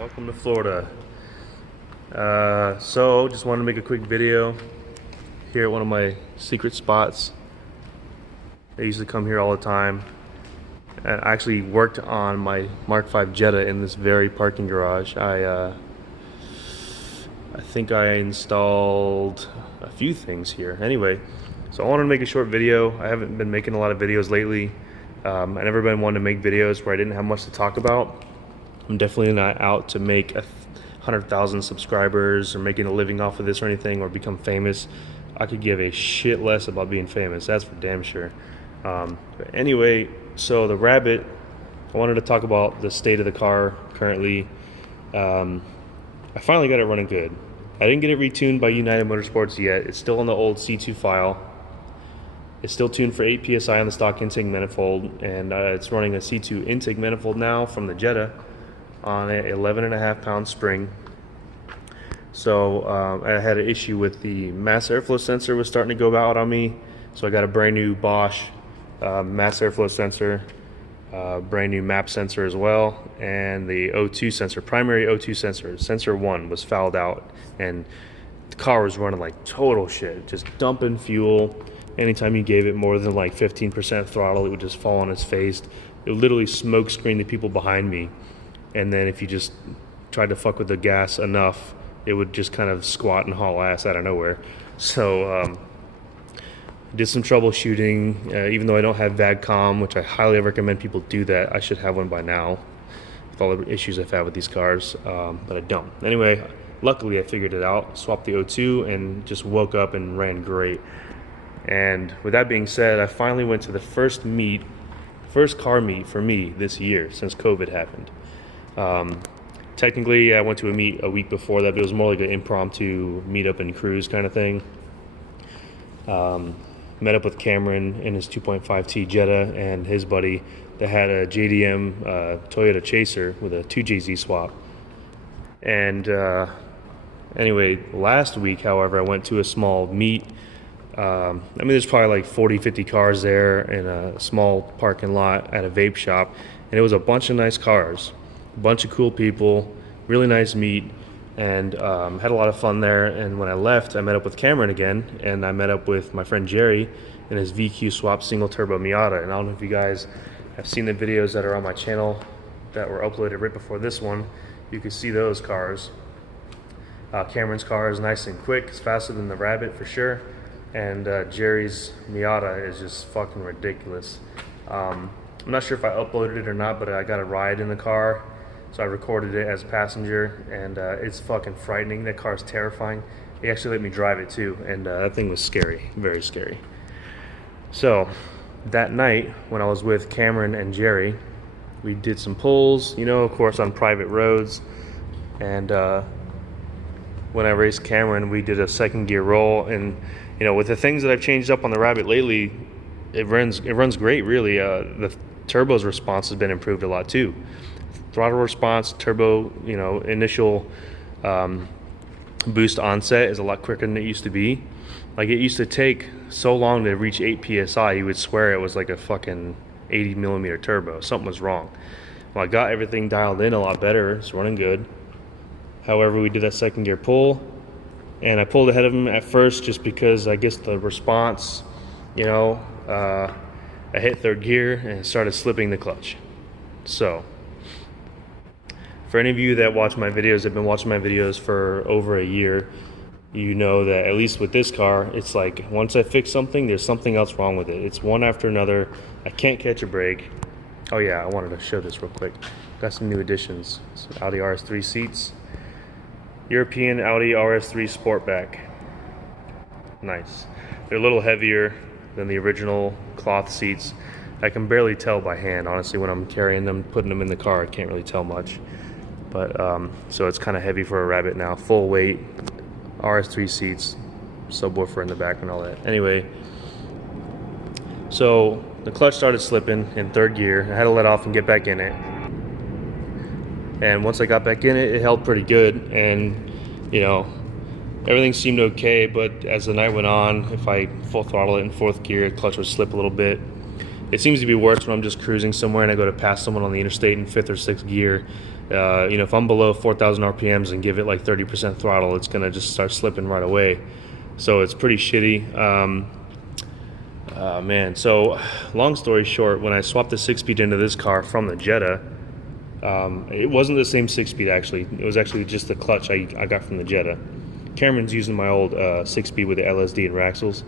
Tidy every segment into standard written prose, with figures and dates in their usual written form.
Welcome to Florida. So just wanted to make a quick video here at one of my secret spots. I used to come here all the time. And I actually worked on my Mark V Jetta in this very parking garage. I think I installed a few things here. Anyway, so I wanted to make a short video. I haven't been making a lot of videos lately. I never been one to make videos where I didn't have much to talk about. I'm definitely not out to make 100,000 subscribers or making a living off of this or anything or become famous. I could give a shit less about being famous, that's for damn sure. But anyway, so the Rabbit, I wanted to talk about the state of the car currently. I finally got it running good. I didn't get it retuned by United Motorsports yet. It's still on the old C2 file. It's still tuned for 8 PSI on the stock intake manifold, and it's running a C2 intake manifold now from the Jetta on an 11.5 pound spring. So I had an issue with the mass airflow sensor was starting to go out on me. So I got a brand new Bosch mass airflow sensor, brand new map sensor as well, and the O2 sensor, primary O2 sensor, sensor 1 was fouled out, and the car was running like total shit, just dumping fuel. Anytime you gave it more than like 15% throttle, it would just fall on its face. It would literally smoke screen the people behind me. And then if you just tried to fuck with the gas enough, it would just kind of squat and haul ass out of nowhere. So did some troubleshooting, even though I don't have VADCOM, which I highly recommend people do that. I should have one by now with all the issues I've had with these cars, but I don't. Anyway, luckily I figured it out, swapped the O2, and just woke up and ran great. And with that being said, I finally went to the first car meet for me this year since COVID happened. Technically, I went to a meet a week before that, but it was more like an impromptu meetup and cruise kind of thing. Met up with Cameron in his 2.5T Jetta and his buddy that had a JDM Toyota Chaser with a 2JZ swap. And anyway, last week, however, I went to a small meet. I mean, there's probably like 40, 50 cars there in a small parking lot at a vape shop. And it was a bunch of nice cars, a bunch of cool people, really nice meet, and had a lot of fun there. And when I left, I met up with Cameron again, and I met up with my friend Jerry in his VQ swap single turbo Miata. And I don't know if you guys have seen the videos that are on my channel that were uploaded right before this one. You can see those cars. Cameron's car is nice and quick. It's faster than the Rabbit for sure. And Jerry's Miata is just fucking ridiculous. I'm not sure if I uploaded it or not, but I got a ride in the car, so I recorded it as a passenger, and it's fucking frightening. That car's terrifying. He actually let me drive it too, and that thing was scary, very scary. So that night when I was with Cameron and Jerry, we did some pulls, you know, of course on private roads, and when I raced Cameron, we did a second gear roll. And you know, with the things that I've changed up on the Rabbit lately, it runs great, really. The turbo's response has been improved a lot too. Throttle response, turbo, you know, initial boost onset is a lot quicker than it used to be. Like, it used to take so long to reach 8 PSI, you would swear it was like a fucking 80 millimeter turbo. Something was wrong. Well, I got everything dialed in a lot better. It's running good. However, we did that second gear pull, and I pulled ahead of him at first just because I guess the response, you know, I hit third gear and started slipping the clutch. So, for any of you that watch my videos, have been watching my videos for over a year, you know that at least with this car, it's like once I fix something, there's something else wrong with it. It's one after another. I can't catch a break. Oh yeah, I wanted to show this real quick. Got some new additions. Some Audi RS3 seats. European Audi RS3 Sportback. Nice. They're a little heavier than the original cloth seats. I can barely tell by hand, honestly, when I'm carrying them, putting them in the car. I can't really tell much. But so it's kind of heavy for a Rabbit now. Full weight, RS3 seats, subwoofer in the back and all that. Anyway, so the clutch started slipping in third gear. I had to let off and get back in it. And once I got back in it, it held pretty good, and you know, everything seemed okay. But as the night went on, if I full throttle it in fourth gear, the clutch would slip a little bit. It seems to be worse when I'm just cruising somewhere and I go to pass someone on the interstate in fifth or sixth gear, You know, if I'm below 4,000 RPMs and give it like 30% throttle, it's gonna just start slipping right away. So it's pretty shitty. Man, so long story short, when I swapped the 6-speed into this car from the Jetta, it wasn't the same 6-speed actually. It was actually just the clutch I got from the Jetta. Cameron's using my old 6-speed with the LSD and Raxels.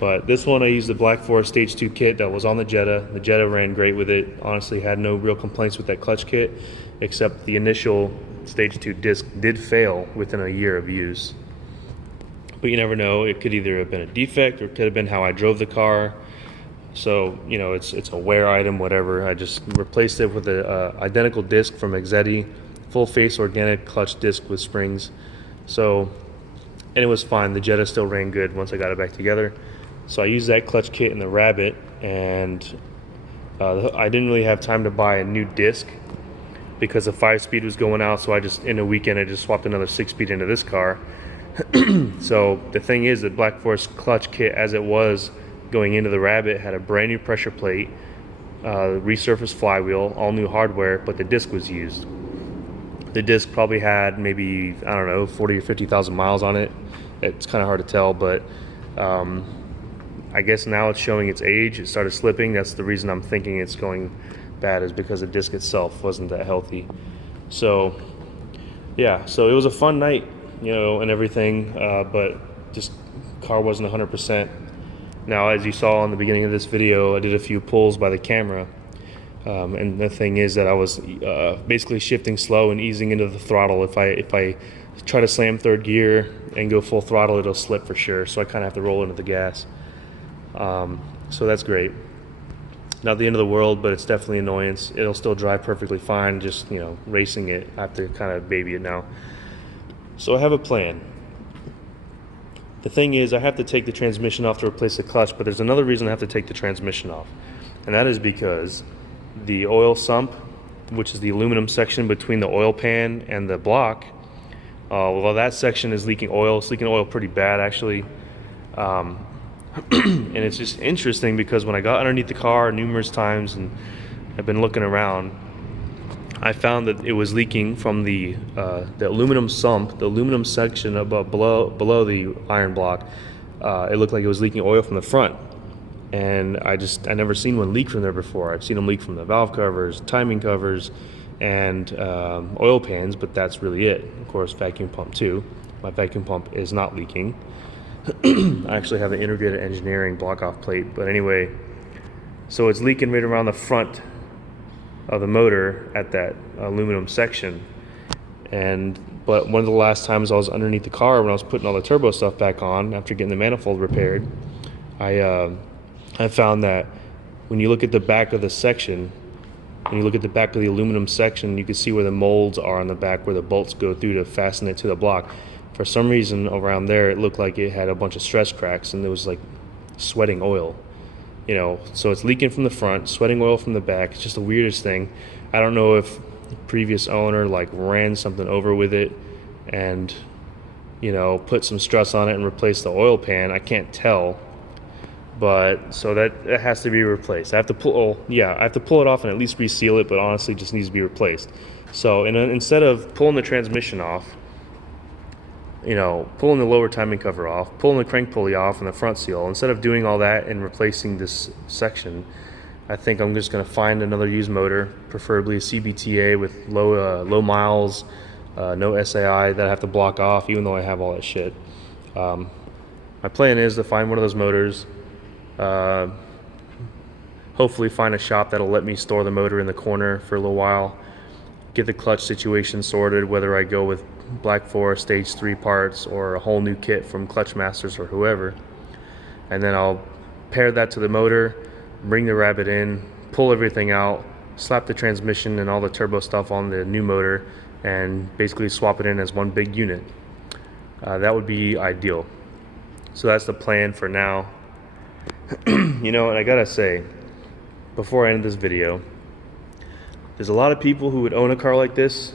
But this one I used the Black Forest Stage 2 kit that was on the Jetta. The Jetta ran great with it. Honestly, had no real complaints with that clutch kit, except the initial Stage 2 disc did fail within a year of use. But you never know. It could either have been a defect or it could have been how I drove the car. So, you know, it's a wear item, whatever. I just replaced it with an identical disc from Exetti, full face organic clutch disc with springs. So, and it was fine. The Jetta still ran good once I got it back together. So I used that clutch kit in the Rabbit, and I didn't really have time to buy a new disc because the 5-speed was going out. So in a weekend, I just swapped another 6-speed into this car. So the thing is, the Black Forest clutch kit, as it was going into the Rabbit, had a brand new pressure plate, resurfaced flywheel, all new hardware, but the disc was used. The disc probably had maybe, I don't know, 40 or 50,000 miles on it. It's kind of hard to tell, but I guess now it's showing its age. It started slipping. That's the reason I'm thinking it's going bad, is because the disc itself wasn't that healthy. So yeah, so it was a fun night, you know, and everything, but just car wasn't 100%. Now, as you saw in the beginning of this video, I did a few pulls by the camera, and the thing is that I was basically shifting slow and easing into the throttle. If I try to slam third gear and go full throttle, it'll slip for sure. So I kind of have to roll into the gas. So that's great. Not the end of the world, but it's definitely an annoyance. It'll still drive perfectly fine. Just, you know, racing it, I have to kind of baby it now. So I have a plan. The thing is, I have to take the transmission off to replace the clutch, but there's another reason I have to take the transmission off. And that is because the oil sump, which is the aluminum section between the oil pan and the block, well, that section is leaking oil. It's leaking oil pretty bad, actually. And it's just interesting because when I got underneath the car numerous times and I've been looking around, I found that it was leaking from the aluminum sump, the aluminum section above below the iron block. It looked like it was leaking oil from the front, and I never seen one leak from there before. I've seen them leak from the valve covers, timing covers, and oil pans, but that's really it. Of course, vacuum pump too. My vacuum pump is not leaking. I actually have an integrated engineering block off plate, but anyway, so it's leaking right around the front of the motor at that aluminum section. But one of the last times I was underneath the car when I was putting all the turbo stuff back on after getting the manifold repaired, I found that when you look at the back of the section, when you look at the back of the aluminum section, you can see where the molds are on the back, where the bolts go through to fasten it to the block. For some reason around there, it looked like it had a bunch of stress cracks, and it was like sweating oil. You know, so it's leaking from the front, sweating oil from the back. It's just the weirdest thing. I don't know if the previous owner like ran something over with it and, you know, put some stress on it and replaced the oil pan. I can't tell, but so that it has to be replaced. I have to pull it off and at least reseal it, but honestly, it just needs to be replaced. So instead of pulling the transmission off, you know, pulling the lower timing cover off, pulling the crank pulley off and the front seal, instead of doing all that and replacing this section, I think I'm just going to find another used motor, preferably a CBTA with low miles, no SAI that I have to block off, even though I have all that shit. My plan is to find one of those motors, hopefully find a shop that'll let me store the motor in the corner for a little while, get the clutch situation sorted, whether I go with Black Forest Stage 3 parts or a whole new kit from Clutch Masters or whoever, and then I'll pair that to the motor, bring the Rabbit in, pull everything out, slap the transmission and all the turbo stuff on the new motor, and basically swap it in as one big unit. That would be ideal. So that's the plan for now. You know, and I gotta say, before I end this video, there's a lot of people who would own a car like this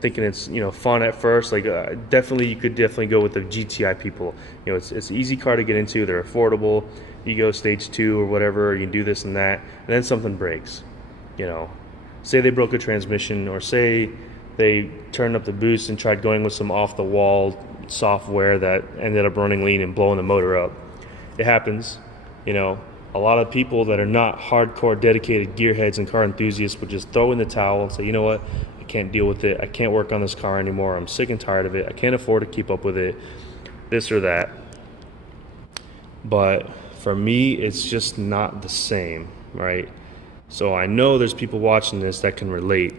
thinking it's, you know, fun at first. Like you could definitely go with the GTI people. You know, it's an easy car to get into. They're affordable. You go stage 2 or whatever, you can do this and that, and then something breaks. You know, say they broke a transmission, or say they turned up the boost and tried going with some off-the-wall software that ended up running lean and blowing the motor up. It happens. A lot of people that are not hardcore dedicated gearheads and car enthusiasts would just throw in the towel and say, you know what, I can't deal with it. I can't work on this car anymore. I'm sick and tired of it. I can't afford to keep up with it, this or that. But for me, it's just not the same, right? So I know there's people watching this that can relate,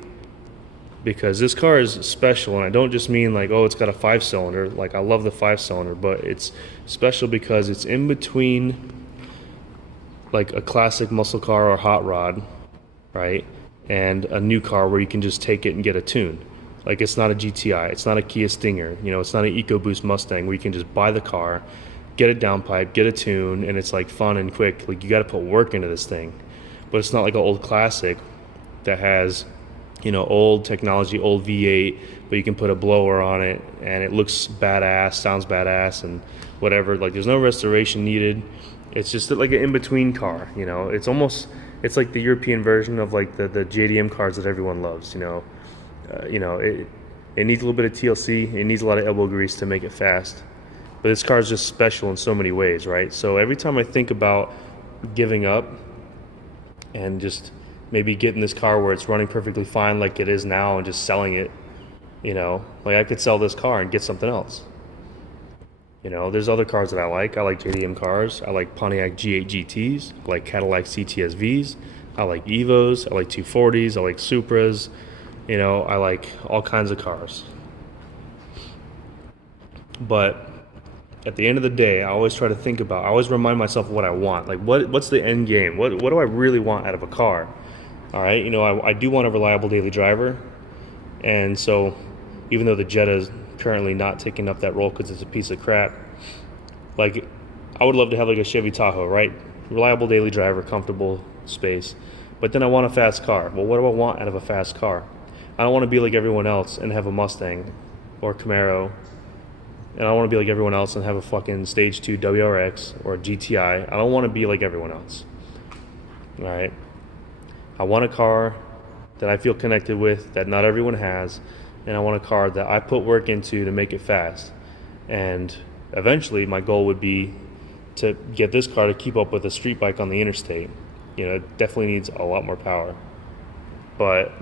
because this car is special. And I don't just mean like, oh, it's got a 5-cylinder. Like, I love the 5-cylinder, but it's special because it's in between like a classic muscle car or hot rod, right? And a new car where you can just take it and get a tune. Like, it's not a GTI, it's not a Kia Stinger, it's not an EcoBoost Mustang where you can just buy the car, get a downpipe, get a tune, and it's like fun and quick. Like, you got to put work into this thing. But it's not like an old classic that has, old technology, old V8, but you can put a blower on it and it looks badass, sounds badass, and whatever. Like, there's no restoration needed. It's just like an in-between car, it's like the European version of like the JDM cars that everyone loves, it needs a little bit of TLC, it needs a lot of elbow grease to make it fast. But this car is just special in so many ways, right? So every time I think about giving up and just maybe getting this car where it's running perfectly fine like it is now and just selling it, like I could sell this car and get something else. There's other cars that I like. JDM cars. I like Pontiac G8 GTs. I like Cadillac CTS-Vs. I like Evos. I like 240s. I like Supras. I like all kinds of cars. But at the end of the day, I always try to think about, I always remind myself what I want. Like, what's the end game? What do I really want out of a car? All right, I do want a reliable daily driver. And so even though the Jetta is currently not taking up that role because it's a piece of crap, like, I would love to have like a Chevy Tahoe, right? Reliable daily driver, comfortable space. But then I want a fast car. Well, what do I want out of a fast car? I don't want to be like everyone else and have a Mustang or Camaro. And I don't want to be like everyone else and have a fucking Stage 2 WRX or a GTI. I don't want to be like everyone else. All right? I want a car that I feel connected with, that not everyone has. And I want a car that I put work into to make it fast. And eventually my goal would be to get this car to keep up with a street bike on the interstate. It definitely needs a lot more power. But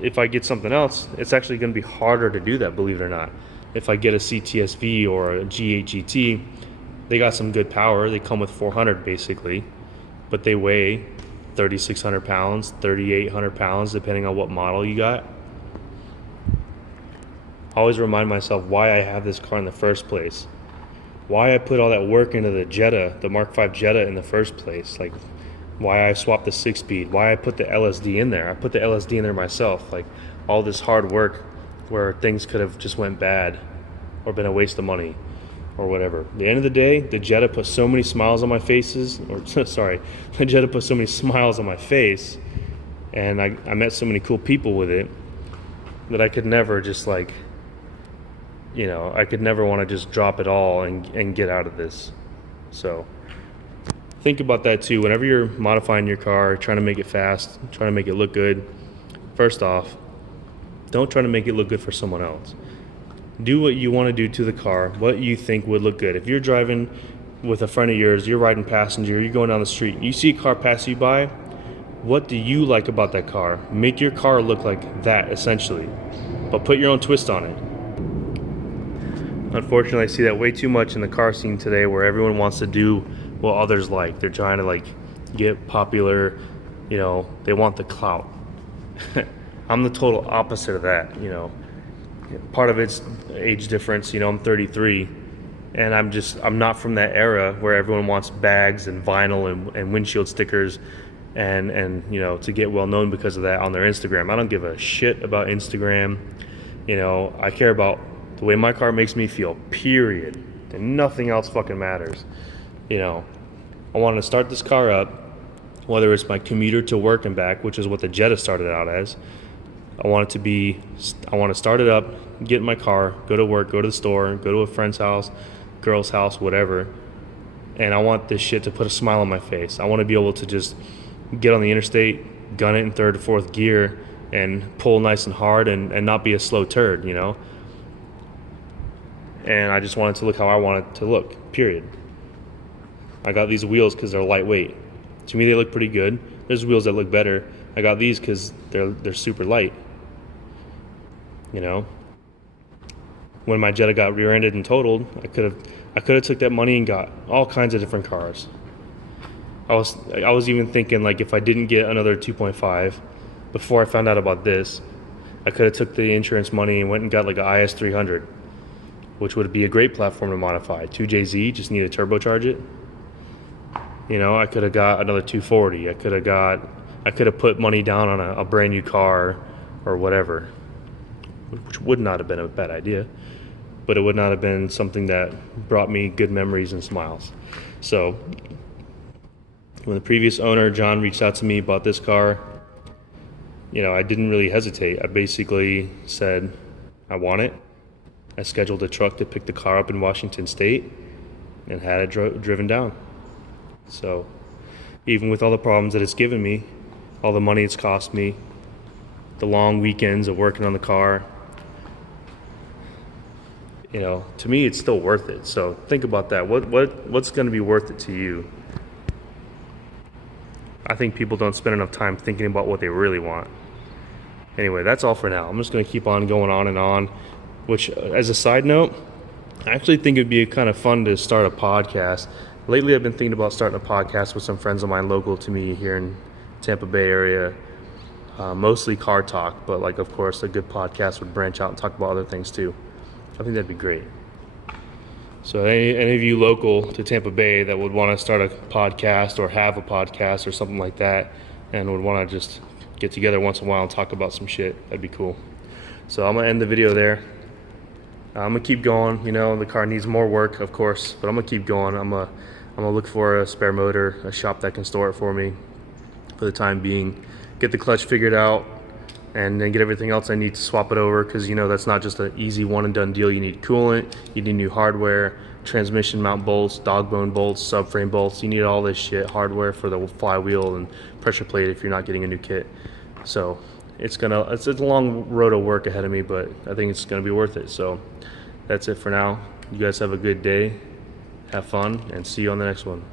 if I get something else, it's actually going to be harder to do that, believe it or not. If I get a CTS-V or a G8 GT, they got some good power. They come with 400 basically, but they weigh 3,600 pounds, 3,800 pounds, depending on what model you got. I always remind myself why I have this car in the first place. Why I put all that work into the Jetta, the Mark V Jetta in the first place. Like, why I swapped the 6-speed, why I put the LSD in there. I put the LSD in there myself. Like, all this hard work where things could have just went bad or been a waste of money or whatever. At the end of the day, the Jetta put so many smiles on my faces, the Jetta put so many smiles on my face, and I met so many cool people with it that I could never just I could never want to just drop it all and get out of this. So think about that too. Whenever you're modifying your car, trying to make it fast, trying to make it look good, first off, don't try to make it look good for someone else. Do what you want to do to the car, what you think would look good. If you're driving with a friend of yours, you're riding passenger, you're going down the street, you see a car pass you by, what do you like about that car? Make your car look like that, essentially, but put your own twist on it. Unfortunately, I see that way too much in the car scene today, where everyone wants to do what others like. They're trying to get popular, they want the clout. I'm the total opposite of that. Part of it's age difference. I'm 33, and I'm not from that era where everyone wants bags and vinyl and windshield stickers and to get well known because of that on their Instagram. I don't give a shit about Instagram. I care about the way my car makes me feel, period, and nothing else fucking matters. I want to start this car up, whether it's my commuter to work and back, which is what the Jetta started out as. I want to start it up, get in my car, go to work, go to the store, go to a friend's house, girl's house, whatever. And I want this shit to put a smile on my face. I want to be able to just get on the interstate, gun it in third or fourth gear, and pull nice and hard and not be a slow turd, you know. And I just wanted to look how I want it to look, period. I got these wheels because they're lightweight. To me, they look pretty good. There's wheels that look better. I got these because they're super light. You know, when my Jetta got rear-ended and totaled, I could have took that money and got all kinds of different cars. I was even thinking, like, if I didn't get another 2.5 before I found out about this, I could have took the insurance money and went and got like an IS 300, which would be a great platform to modify. 2JZ, just need to turbocharge it. You know, I could have got another 240. I could have put money down on a brand new car or whatever, which would not have been a bad idea, but it would not have been something that brought me good memories and smiles. So when the previous owner, John, reached out to me about this car, you know, I didn't really hesitate. I basically said, I want it. I scheduled a truck to pick the car up in Washington State and had it driven down. So even with all the problems that it's given me, all the money it's cost me, the long weekends of working on the car, you know, to me it's still worth it. So think about that. What's going to be worth it to you? I think people don't spend enough time thinking about what they really want. Anyway, that's all for now. I'm just going to keep on going on and on, which, as a side note, I actually think it'd be kind of fun to start a podcast. Lately, I've been thinking about starting a podcast with some friends of mine local to me here in Tampa Bay area, mostly car talk, but like, of course, a good podcast would branch out and talk about other things too. I think that'd be great. So any of you local to Tampa Bay that would want to start a podcast or have a podcast or something like that and would want to just get together once in a while and talk about some shit, that'd be cool. So I'm going to end the video there. I'm going to keep going. You know, the car needs more work, of course, but I'm going to keep going. I'm going to look for a spare motor, a shop that can store it for me for the time being, get the clutch figured out, and then get everything else I need to swap it over, because, you know, that's not just an easy one and done deal. You need coolant, you need new hardware, transmission mount bolts, dog bone bolts, subframe bolts. You need all this shit, hardware for the flywheel and pressure plate if you're not getting a new kit. So it's a long road of work ahead of me, but I think it's gonna be worth it. So that's it for now. You guys have a good day, have fun, and see you on the next one.